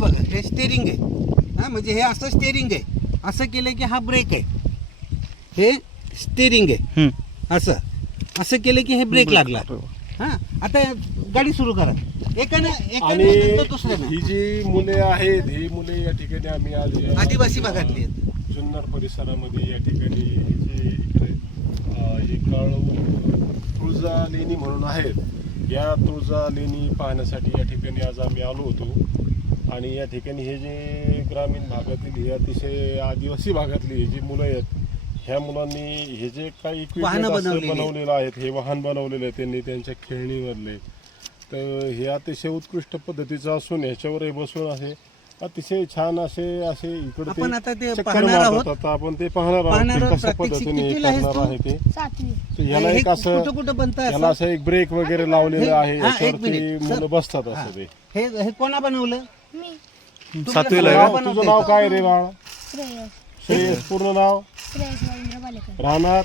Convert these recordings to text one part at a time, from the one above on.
बघा हे स्टेरिंग आहे. हां म्हणजे हे असं स्टेरिंग आहे, असं केलं की हा ब्रेक आहे, हे स्टेरिंग आहे. असं केलं की हे ब्रेक लागला. हां आता गाडी सुरू करा. आणि दुसऱ्यानं ही जी मुले आहेत, ही मुले या ठिकाणी आम्ही आज आदिवासी भागातली आहेत. जुन्नर परिसरामध्ये या ठिकाणी जे इकडे हे तुळजा लेणी म्हणून आहेत, या तुळजा लेणी पाहण्यासाठी या ठिकाणी आज आम्ही आलो होतो. आणि या ठिकाणी हे जे ग्रामीण भागातील हे अतिशय आदिवासी भागातली जी मुलं आहेत, ह्या मुलांनी हे जे काही बनवलेलं आहेत, हे वाहन बनवलेलं आहे त्यांनी त्यांच्या खेळणीमधले. तर हे अतिशय उत्कृष्ट पद्धतीचं असून ह्याच्यावर हे बसून असे अतिशय छान असे इकडे आपण आता ते चक्कर पाहणार आहोत. मारतात. आता आपण ते पाहणार आहोत कशा पद्धतीने हे करणार आहे ते. तर ह्याला एक असं कुठं बनतं ह्याला असं एक ब्रेक वगैरे लावलेलं आहे, हा, एक याच्यावरती मिनिट. मुलं बसतात असं ते. हे कोणा बनवलं? सातवीला आहे तुझं नाव काय रे बाळ? श्रेयस श्रेयस. पूर्ण नाव? श्रेयस रवींद्र बालेकर. राहणार?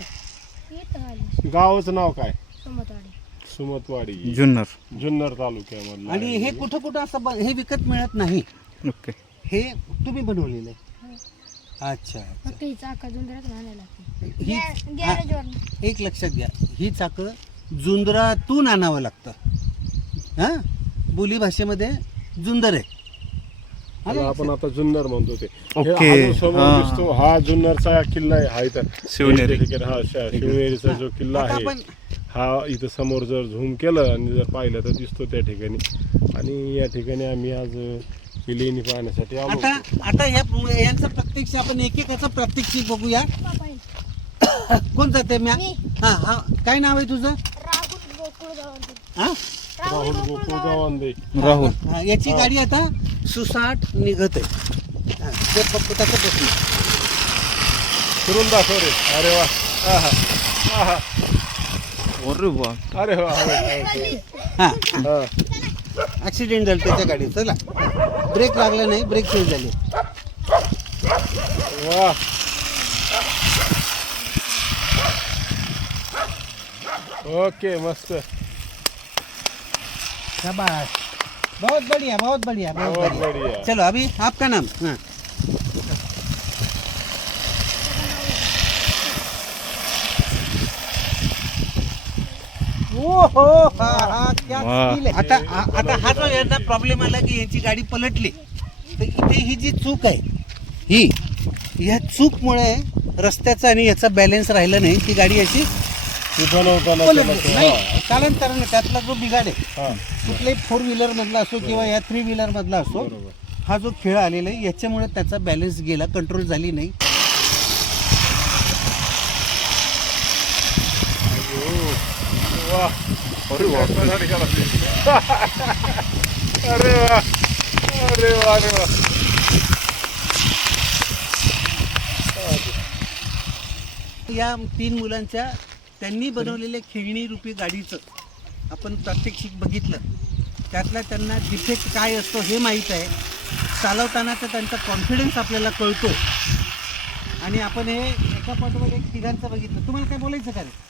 इथं आले गावाचं नाव काय? सुमतवाडी. सुमतवाडी, जुन्नर तालुक्यामधलं. आणि हे कुठं असं हे विकत मिळत नाही. ओके. हे तुम्ही बनवलेलं आहे? अच्छा. फक्त ही चाका जुंदरात आणायला लागते. ही गॅरेजवर एक लक्षात घ्या, ही चाकं जुंदरातून आणावं लागतं. हां बोली भाषेमध्ये जुंदर आहे. त्याला आपण आता जुन्नर म्हणतो ते. ओके. हा जो समोर दिसतो हा जुन्नरचा किल्ला आहे. हा इथं शिवनेरी. हा शिवनेरीचा जो किल्ला आता आहे, आपण हा इथं समोर जर झूम केलं आणि जर पाहिलं तर दिसतो त्या ठिकाणी. आणि या ठिकाणी आम्ही आज लेणी पाहण्यासाठी आलो. आता यांचं प्रत्यक्ष आपण एकेकाचं प्रात्यक्षिक बघूया. कोण जाते म्या? मी. हा काय नाव आहे तुझं? राहुल गोकुळ गावात. हा राहुल गोकुळ गावांदे. राहुल. हा, याची गाडी आता सुसाट निघत आहे. हा, ते फक्त त्याचं बसलं. फिरून दाखव रे. अरे वा. आहा. आहा. अरे वा. अरे वा. हा हा. ऍक्सिडेंट झालं त्याच्या गाडी. चला ब्रेक लागला नाही, ब्रेक फेल झाले. वा. ओके मस्त. शाबाश, बहुत बढ़िया बहुत बढ़िया बहुत बहुत बढ़िया. बढ़िया. चलो अभी आपका नाम? हाँ ओहो हा क्या वाह. स्किल आहे. आता हा जो यांना प्रॉब्लेम आला की यांची गाडी पलटली, तर इथे ही जी चूक आहे ह्या चूकमुळे रस्त्याचा आणि याचा बॅलन्स राहिला नाही, ती गाडी अशी बनवताना पलटली. नाही कालांतराने त्यातला जो बिघाड आहे, हा. कुठल्याही 4 व्हीलर मधला असो किंवा या 3 व्हीलर मधला असो, बरोबर. हा जो खेळ आलेला आहे याच्यामुळे त्याचा बॅलन्स गेला, कंट्रोल झाली नाही. वा. अरे वा. अरे वा. अरे वा. अरे वा. या 3 मुलांच्या त्यांनी बनवलेल्या खेळणी रूपी गाडीचं आपण प्रात्यक्षिक बघितलं. त्यातला त्यांना डिफेक्ट काय असतो हे माहीत आहे. चालवतानाचा त्यांचा कॉन्फिडन्स आपल्याला कळतो. आणि आपण हे एका पाठोपाठ एक तिघांचं बघितलं. तुम्हाला काय बोलायचं का रे?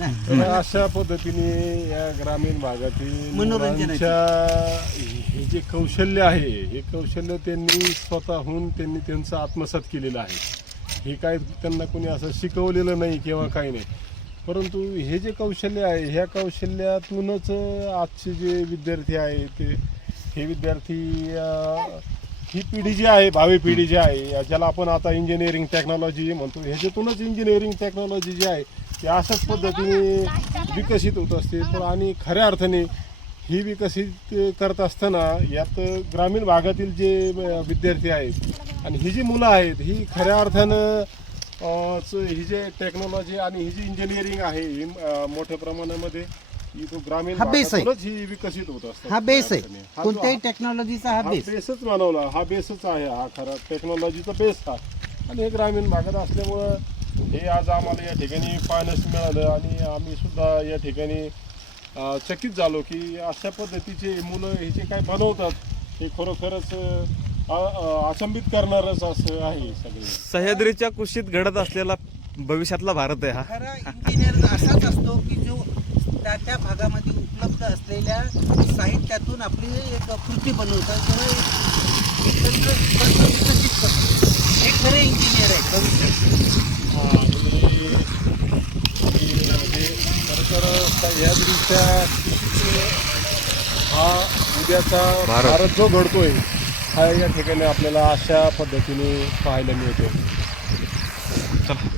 तर अशा पद्धतीने या ग्रामीण भागातील मनोरंजनाची. मुलांच्या हे जे कौशल्य आहे, हे कौशल्य त्यांनी स्वतःहून त्यांचं आत्मसात केलेलं आहे. हे काय त्यांना कोणी असं शिकवलेलं नाही किंवा काही नाही, परंतु हे जे कौशल्य आहे ह्या कौशल्यातूनच आजचे जे विद्यार्थी आहेत हे विद्यार्थी ही पिढी जी आहे, भावी पिढी जी आहे, ज्याला आपण आता इंजिनिअरिंग टेक्नॉलॉजी म्हणतो, ह्याच्यातूनच इंजिनिअरिंग टेक्नॉलॉजी जी आहे ती अशाच पद्धतीने विकसित होत असते. पण आणि खऱ्या अर्थाने ही विकसित करत असताना यात ग्रामीण भागातील जे विद्यार्थी आहेत आणि ही जी मुलं आहेत ही खऱ्या अर्थानं ही जे टेक्नॉलॉजी आणि ही जी इंजिनिअरिंग आहे ही मोठ्या प्रमाणामध्ये ग्रामीण भागातूनच ही विकसित होत असतात. हा बेस आहे कोणत्याही टेक्नॉलॉजीचा. हा बेस बेसच बनवला, हा बेसच आहे, हा खरा टेक्नॉलॉजीचा बेस हा. आणि हे ग्रामीण भागात असल्यामुळं हे आज आम्हाला या ठिकाणी पाहण्यास मिळालं आणि आम्ही सुद्धा या ठिकाणी चकित झालो की अशा पद्धतीचे मुलं हे जे काय बनवतात हे खरोखरच अचंबित करणारच असं आहे. सगळे सह्याद्रीच्या कुशीत घडत असलेला भविष्यातला भारत आहे हा. खरा इंजिनियर असाच असतो की जो त्या भागामध्ये उपलब्ध असलेल्या साहित्यातून आपली एक कृती बनवतात किंवा तंत्र विकसित करतो. हे खरे इंजिनियर आहे भविष्यात. म्हणजे खरं या दृष्ट्या हा उद्याचा भारत जो घडतोय हा या ठिकाणी आपल्याला अशा पद्धतीने पाहायला मिळतो. चला